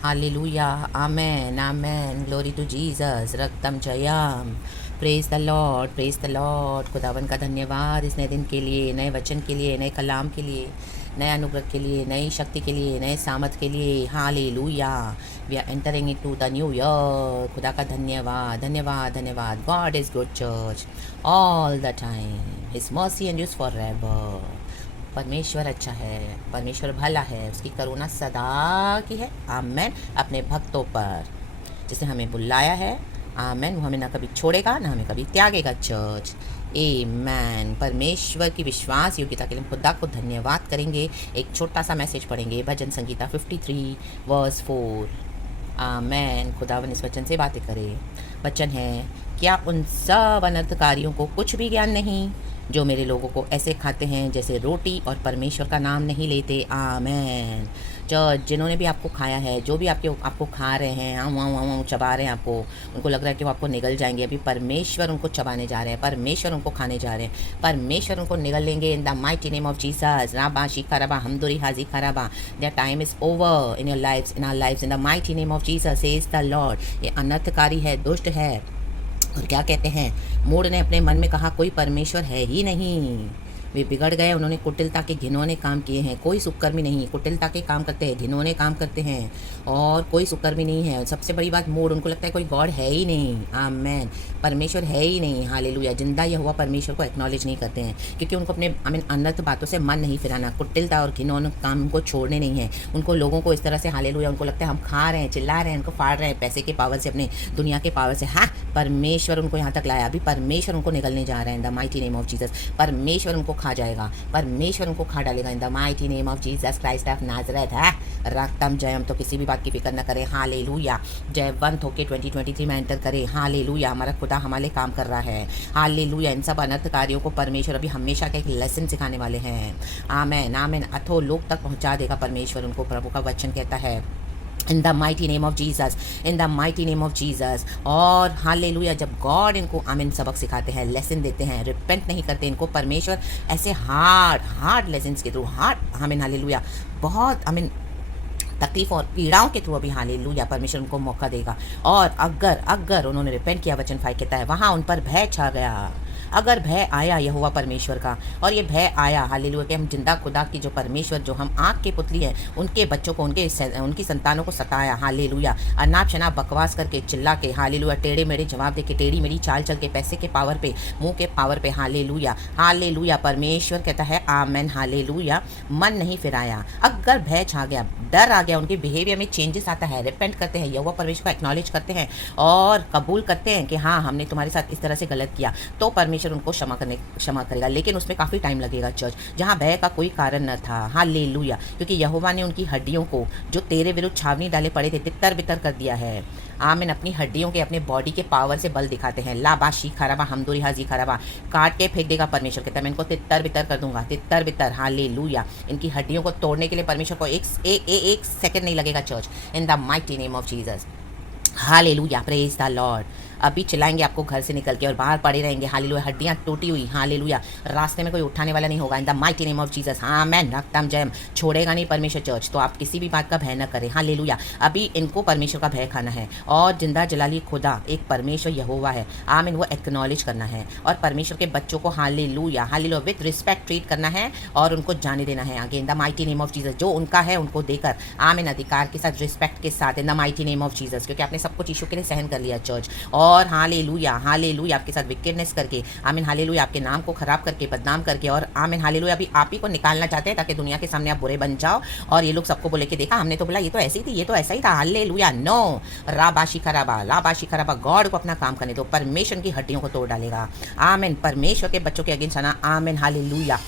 Hallelujah. Amen. Amen. Glory to Jesus. रक्तम जयम. Praise the lord, praise the lord. खुदावन का धन्यवाद इस नए दिन के लिए, नए वचन के लिए, नए कलाम के लिए, नए अनुग्रह के लिए, नई शक्ति के लिए, नए सामर्थ के लिए. Hallelujah. We are entering into the new year. खुदा का धन्यवाद, धन्यवाद, धन्यवाद. God is good church all the time. His mercy endures forever. परमेश्वर अच्छा है, परमेश्वर भला है, उसकी करुणा सदा की है. आमेन. अपने भक्तों पर जिसने हमें बुलाया है, आमेन, वो हमें ना कभी छोड़ेगा ना हमें कभी त्यागेगा. चर्च आमेन. परमेश्वर की विश्वास योग्यता के लिए हम खुदा को धन्यवाद करेंगे. एक छोटा सा मैसेज पढ़ेंगे, भजन संगीता 53 वर्स 4. आमेन. खुदावन इस वचन से बातें करे. वचन है, क्या उन सब अनर्थकारियों को कुछ भी ज्ञान नहीं जो मेरे लोगों को ऐसे खाते हैं जैसे रोटी और परमेश्वर का नाम नहीं लेते. आमेन. जो जिन्होंने भी आपको खाया है, जो भी आपको खा रहे हैं, वहाँ चबा रहे हैं आपको, उनको लग रहा है कि वो आपको निगल जाएंगे. अभी परमेश्वर उनको चबाने जा रहे हैं, परमेश्वर उनको खाने जा रहे हैं, परमेश्वर उनको निगल लेंगे. In the mighty name of Jesus. राबा शिखरबा हमदुरी हाजी खराबा. Their time is over in your lives, in our lives, in the mighty name of Jesus says the lord. ये अनर्थकारी है, दुष्ट है. और क्या कहते हैं, मूड ने अपने मन में कहा कोई परमेश्वर है ही नहीं. वे बिगड़ गए, उन्होंने कुटिलता के घिनौने काम किए हैं. कोई सुकर्मी नहीं, कुटिलता के काम करते हैं, घिनौने काम करते हैं, और कोई सुकर्मी नहीं है. सबसे बड़ी बात, मूड, उनको लगता है कोई गॉड है ही नहीं. आमेन. परमेश्वर है ही नहीं. हालेलुया. जिंदा यह हुआ परमेश्वर को एक्नॉलेज नहीं करते हैं, क्योंकि उनको अपने अनर्थ बातों से मन नहीं फिराना. कुटिलता और घिनौने काम उनको छोड़ने नहीं है. उनको लोगों को इस तरह से, हालेलुया, उनको लगता है हम खा रहे हैं, चिल्ला रहे हैं, उनको फाड़ रहे हैं पैसे के पावर से, अपने दुनिया के पावर से. हाँ, परमेश्वर उनको यहाँ तक लाया. अभी परमेश्वर उनको निकलने जा रहे हैं. इन the mighty name of Jesus. परमेश्वर उनको खा जाएगा, परमेश्वर उनको खा डालेगा. इन the mighty name of Jesus Christ of Nazareth. है रक्तम जयम. तो किसी भी बात की फिक्र न करें. हालेलुया. जयवंत होके 2023 में एंटर करें. हालेलुया. हमारा खुदा हमारे काम कर रहा है. हालेलुया. इन सब अनर्थकारियों को परमेश्वर अभी हमेशा का एक लेसन सिखाने वाले हैं. आमेन. आमेन. अथो लोग तक पहुंचा देगा परमेश्वर उनको. प्रभु का वचन कहता है, इन the mighty name of Jesus, in the mighty name of Jesus. और हालेलुया. जब गॉड इनको आमीन सबक सिखाते हैं, लेसन देते हैं, रिपेंट नहीं करते इनको परमेश्वर ऐसे हार्ड लेसन्स के थ्रू, हार्ड आमीन हालेलुया, बहुत आमीन तकलीफ और पीड़ाओं के थ्रू अभी हालेलुया परमेश्वर उनको मौका देगा. और अगर उन्होंने रिपेंट किया, वचन 5 कहता है, वहाँ उन पर भय छा गया. अगर भय आया यहोवा परमेश्वर का, और ये भय आया हालेलुया कि हम जिंदा खुदा की जो परमेश्वर, जो हम आँख के पुतली हैं, उनके बच्चों को, उनकी संतानों को सताया. हालेलुया. अनाप शनाप बकवास करके, चिल्ला के, हालेलुया, टेढ़े मेढ़े जवाब दे के, टेढ़ी मेढ़ी चाल चल के, पैसे के पावर पे, मुंह के पावर पे. हालेलुया. हालेलुया. परमेश्वर कहता है आमेन हालेलुया, मन नहीं फिराया. अगर भय छा गया, डर आ गया, उनके बिहेवियर में चेंजेस आता है, रिपेंट करते हैं, यहोवा परमेश्वर को एक्नॉलेज करते हैं और कबूल करते हैं कि हाँ हमने तुम्हारे साथ इस तरह से गलत किया, तो परमेश्वर उनको क्षमा करेगा. लेकिन उसमें काफ़ी टाइम लगेगा. चर्च जहाँ भय का कोई कारण न था. हालेलुया. क्योंकि यहोवा ने उनकी हड्डियों को जो तेरे विरुद्ध छावनी डाले पड़े थे, तितर बितर कर दिया है. आमीन. अपनी हड्डियों के, अपने बॉडी के पावर से बल दिखाते हैं. लाबा शी खराबा हमदुरी हाजी खराबा. काट के फेंक देगा परमेश्वर. कहता है मैं इनको तितर बितर कर दूंगा, तितर बितर. हालेलुया. इनकी हड्डियों को तोड़ने के लिए परमेश्वर को एक सेकंड नहीं लगेगा. Church in the mighty name of Jesus. Hallelujah. Praise the Lord. अभी चलाएंगे आपको घर से निकल के और बाहर पड़े रहेंगे. हालेलुया. हड्डियां टूटी हुई. हालेलुया. रास्ते में कोई उठाने वाला नहीं होगा. In the mighty name of Jesus. Amen. रक्तम जयम. छोड़ेगा नहीं परमेश्वर. चर्च तो आप किसी भी बात का भय न करें. हालेलुया. अभी इनको परमेश्वर का भय खाना है. और जिंदा जलाली खुदा एक परमेश्वर यहोवा है. आमीन. वो एक्नॉलेज करना है और परमेश्वर के बच्चों को hallelujah hallelujah with respect treat करना है और उनको जाने देना है आगे. इन the mighty name of Jesus. जो उनका है उनको देकर, आमीन, अधिकार के साथ, रिस्पेक्ट के साथ. इन the mighty name of Jesus. क्योंकि आपने सब कुछ यीशु के लिए सहन कर लिया. चर्च और हालेलुया हालेलुया आपके साथ विकेडनेस करके, आमीन हालेलुया, आपके नाम को खराब करके, बदनाम करके, और आमीन हालेलुया अभी आप ही को निकालना चाहते हैं ताकि दुनिया के सामने आप बुरे बन जाओ और ये लोग सबको बोले कि देखा हमने तो बोला ये तो ऐसी थी, ये तो ऐसा ही था. हालेलुया. नो. राबाशी खराबा. गॉड को अपना काम करने दो. परमेश्वर की हड्डियों को तोड़ डालेगा. आमीन. परमेश्वर के बच्चों के अगेंस्ट आना. आमीन हालेलुया.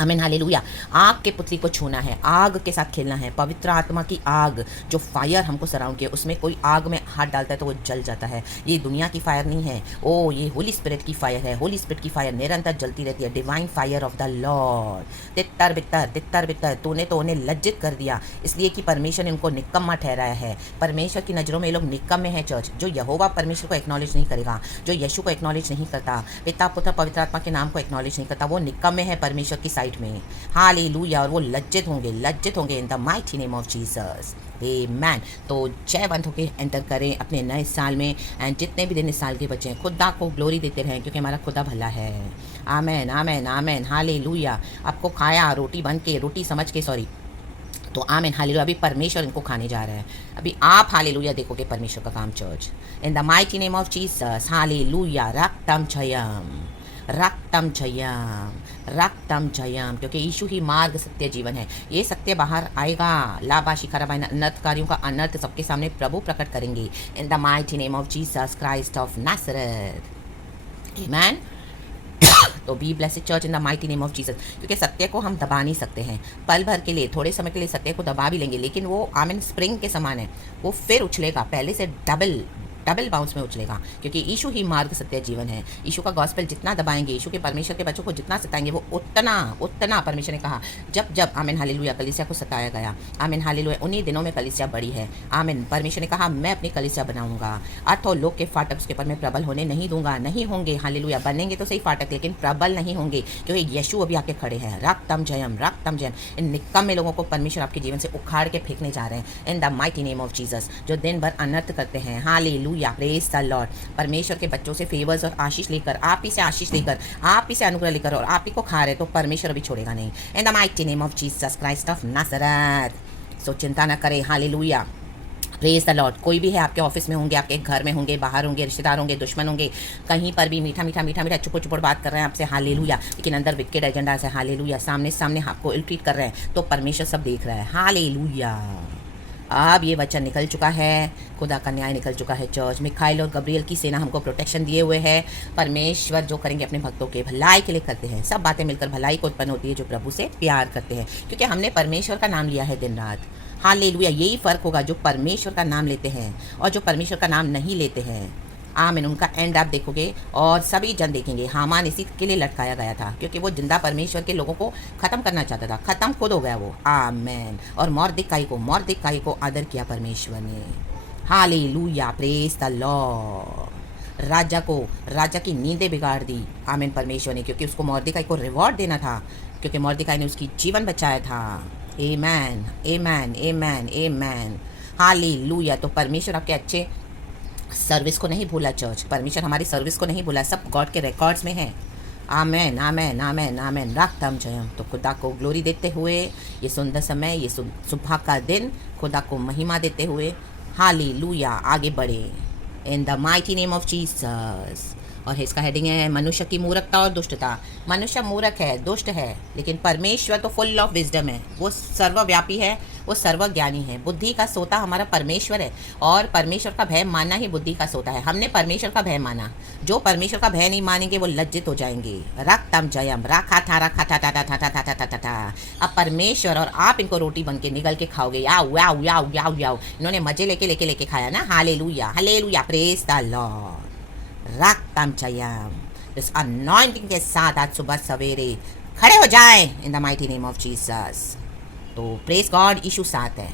आमीन हालेलुया. आग के पुतली को छूना है, आग के साथ खेलना है. पवित्र आत्मा की आग जो फायर हमको सराउंड किया, उसमें कोई आग में हाथ डालता है तो वो जल जाता है. ये दुनिया की फायर नहीं है. ओ ये होली स्पिरिट की फायर है. होली स्पिरिट की फायर निरंतर जलती रहती है. Divine fire of the Lord. तितर बितर. तूने तो उन्हें लज्जित कर दिया इसलिए कि परमेश्वर ने उनको निकम्मा ठहराया है. परमेश्वर की नज़रों में ये लोग निकम्मे हैं. चर्च जो यहोवा परमेश्वर को एक्नॉलेज नहीं करेगा, जो यीशु को एक्नॉलेज नहीं करता, पिता पुत्र पवित्र आत्मा के नाम को एक्नॉलेज नहीं करता, वो निकम्मे है परमेश्वर की साइड साइड में। हालेलुया। और वो लज्जित होंगे in the mighty name of Jesus. Amen. तो जयवंत होकर एंटर करें अपने नए साल में। एंड जितने भी दिन इस साल के बच्चे हैं, खुदा को ग्लोरी देते रहें, क्योंकि हमारा खुदा भला है। आमेन आमेन आमेन। हालेलुया। आपको खाया रोटी बन के, रोटी समझ के, सॉरी, तो आमेन हालेलुया। अभी परमेश्वर इनको खाने जा रहे हैं। अभी आप हालेलुया देखोगे परमेश्वर का काम church. In the mighty name of Jesus. Hallelujah. रक्तम जयम, रक्तम जयम, रक्तम जयम। क्योंकि यीशु ही मार्ग सत्य जीवन है। ये सत्य बाहर आएगा। लाबाशी खराबाइन अनर्थकारियों का अनर्थ सबके सामने प्रभु प्रकट करेंगे। In the mighty name of Jesus Christ of Nazareth. Amen. तो be blessed church in the mighty name of Jesus. क्योंकि सत्य को हम दबा नहीं सकते हैं। पल भर के लिए, थोड़े समय के लिए सत्य को दबा भी लेंगे, लेकिन वो आमीन स्प्रिंग के समान है। वो फिर उछलेगा, पहले से डबल बाउंस में उछलेगा। क्योंकि यीशु ही मार्ग सत्य जीवन है। यीशु का गॉस्पेल जितना दबाएंगे, यीशु के परमेश्वर के बच्चों को जितना सताएंगे, वो उतना परमेश्वर ने कहा, जब आमीन हालेलुया कलीसिया को सताया गया, आमीन हालेलुया, उन्हीं दिनों में कलीसिया बड़ी है। आमीन। परमेश्वर ने कहा, मैं अपनी कलीसिया बनाऊंगा, अथो लोग के फाटक उसके ऊपर मैं प्रबल होने नहीं दूंगा। नहीं होंगे, हालेलुया, बनेंगे तो सही फाटक, लेकिन प्रबल नहीं होंगे, क्योंकि यीशु अभी आके खड़े हैं। रक्तम जयम, रक्तम जयम। इन निकम्मे लोगों को परमेश्वर आपके जीवन से उखाड़ के फेंकने जा रहे हैं इन the mighty name of Jesus, जो दिन भर अनर्थ करते हैं। Hallelujah, praise the Lord. परमेश्वर के बच्चों से फेवर्स और आशीष लेकर, आप ही से आशीष लेकर, आप ही से अनुग्रह लेकर, और आप ही को खा रहे, तो परमेश्वर अभी छोड़ेगा नहीं। In the mighty name of Jesus Christ of Nazareth. So चिंता ना करें। Hallelujah, praise the lord. कोई भी है, आपके ऑफिस में होंगे, आपके घर में होंगे, बाहर होंगे, रिश्तेदार होंगे, दुश्मन होंगे, कहीं पर भी मीठा मीठा मीठा मीठा चुपड़ चुपड़ बात कर रहे हैं आपसे, हालेलुया, लेकिन अंदर विकेट एजेंडा से, हालेलुया, सामने आपको इल ट्रीट कर रहे हैं, तो परमेश्वर सब देख रहा है। हालेलुया। अब ये वचन निकल चुका है, खुदा का न्याय निकल चुका है चर्च। मिखाइल और गब्रियल की सेना हमको प्रोटेक्शन दिए हुए है। परमेश्वर जो करेंगे अपने भक्तों के भलाई के लिए करते हैं। सब बातें मिलकर भलाई को उत्पन्न होती है, जो प्रभु से प्यार करते हैं, क्योंकि हमने परमेश्वर का नाम लिया है दिन रात। हालेलुया। यही फ़र्क होगा, जो परमेश्वर का नाम लेते हैं और जो परमेश्वर का नाम नहीं लेते हैं। आमीन। उनका एंड आप देखोगे और सभी जन देखेंगे। हामान इसी के लिए लटकाया गया था, क्योंकि वो जिंदा परमेश्वर के लोगों को ख़त्म करना चाहता था। ख़त्म खुद हो गया वो। आमीन। और मोर्देकाई को आदर किया परमेश्वर ने। Hallelujah, praise the lord. राजा की नींदें बिगाड़ दी, आमीन, परमेश्वर ने, क्योंकि उसको मोर्देकाई को रिवॉर्ड देना था, क्योंकि मोर्देकाई ने उसकी जीवन बचाया था। आमेन आमेन आमेन आमेन। हालेलुया। तो परमेश्वर आपके अच्छे सर्विस को नहीं भूला चर्च। परमेश्वर हमारी सर्विस को नहीं भूला, सब गॉड के रिकॉर्ड्स में है। आमेन आमेन आमेन आमेन। रक्तम जयम। तो खुदा को ग्लोरी देते हुए, ये सुंदर समय, ये सुबह का दिन, खुदा को महिमा देते हुए, हालेलुया, आगे बढ़े इन the mighty name of Jesus. और इसका हेडिंग है मनुष्य की मूर्खता और दुष्टता। मनुष्य मूर्ख है, दुष्ट है, लेकिन परमेश्वर तो फुल ऑफ विजडम है। वो सर्वव्यापी है, वो सर्वज्ञानी है। बुद्धि का सोता हमारा परमेश्वर है, और परमेश्वर का भय मानना ही बुद्धि का सोता है। हमने परमेश्वर का भय माना। जो परमेश्वर का भय नहीं मानेंगे वो लज्जित हो जाएंगे। रक्तम जयम, राखा था रखा था था था था था था था था था। अब परमेश्वर और आप इनको रोटी बन के निगल के खाओगे। याओ याओ याओ याओ याओ। इन्होंने मजे लेके खाया ना। Hallelujah hallelujah, praise the lord. रक्तम जयम। इस अनॉइंटिंग के साथ आज सुबह सवेरे खड़े हो जाएं इन the mighty name of Jesus. तो प्रेज गॉड, यीशु साथ है।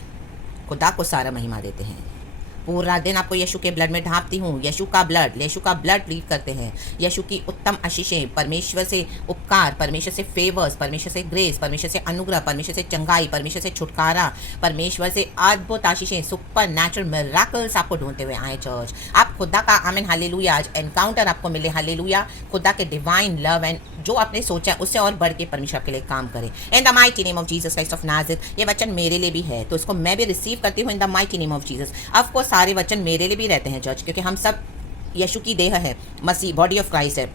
खुदा को सारा महिमा देते हैं। पूरा दिन आपको यीशु के ब्लड में ढांपती हूँ। यीशु का ब्लड प्लीड करते हैं। यीशु की उत्तम आशीषें, परमेश्वर से उपकार, परमेश्वर से फेवर्स, परमेश्वर से ग्रेस, परमेश्वर से अनुग्रह, परमेश्वर से चंगाई, परमेश्वर से छुटकारा, परमेश्वर से अद्भुत आशीषें, सुपर नेचुरल मिरेकल्स आपको ढूंढते हुए आए चर्च। आप खुदा का आमीन हालेलुया आज एनकाउंटर आपको मिले। हालेलुया। खुदा के डिवाइन लव एंड जो आपने सोचा उससे और बढ़ के परमेश्वर के लिए काम करें इन the mighty name of Jesus Christ of Nazareth. ये वचन मेरे लिए भी है, तो इसको मैं भी रिसीव करती हूँ इन the mighty name of Jesus. Of course सारे वचन मेरे लिए भी रहते हैं चर्च, क्योंकि हम सब यीशु की देह है, मसीह, बॉडी ऑफ क्राइस्ट है।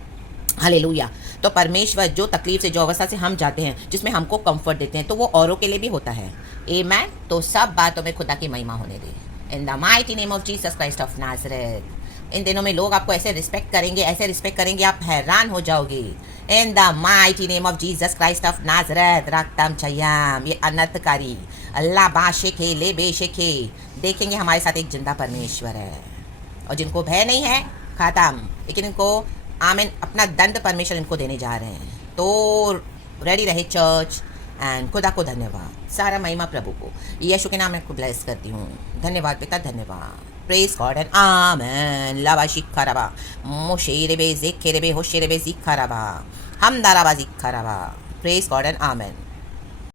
हालेलुया। तो परमेश्वर जो तकलीफ से, जो अवस्था से हम जाते हैं, जिसमें हमको कंफर्ट देते हैं, तो वो औरों के लिए भी होता है। आमेन। तो सब बातों में खुदा की महिमा होने दे in the mighty name of Jesus Christ of Nazareth. इन दिनों में लोग आपको ऐसे रिस्पेक्ट करेंगे, आप हैरान हो जाओगे। In the mighty name of Jesus Christ of Nazareth. रक्तम जयम। ये अनर्थकारी अल्लाह बाशेखे ले बेशेखे देखेंगे हमारे साथ एक जिंदा परमेश्वर है। और जिनको भय नहीं है, खत्म, लेकिन इनको आमीन अपना दंड परमेश्वर इनको देने जा रहे हैं। तो रेडी रहे चर्च। एंड खुदा को धन्यवाद, सारा महिमा प्रभु को। यीशु के नाम में ब्लेस करती हूँ। धन्यवाद पिता, धन्यवाद। Praise God and Amen. Lava shikaraba. Moshe rebe zekerebe hoshe rebe zikaraba. Hamdaraba zikaraba. Praise God and amen.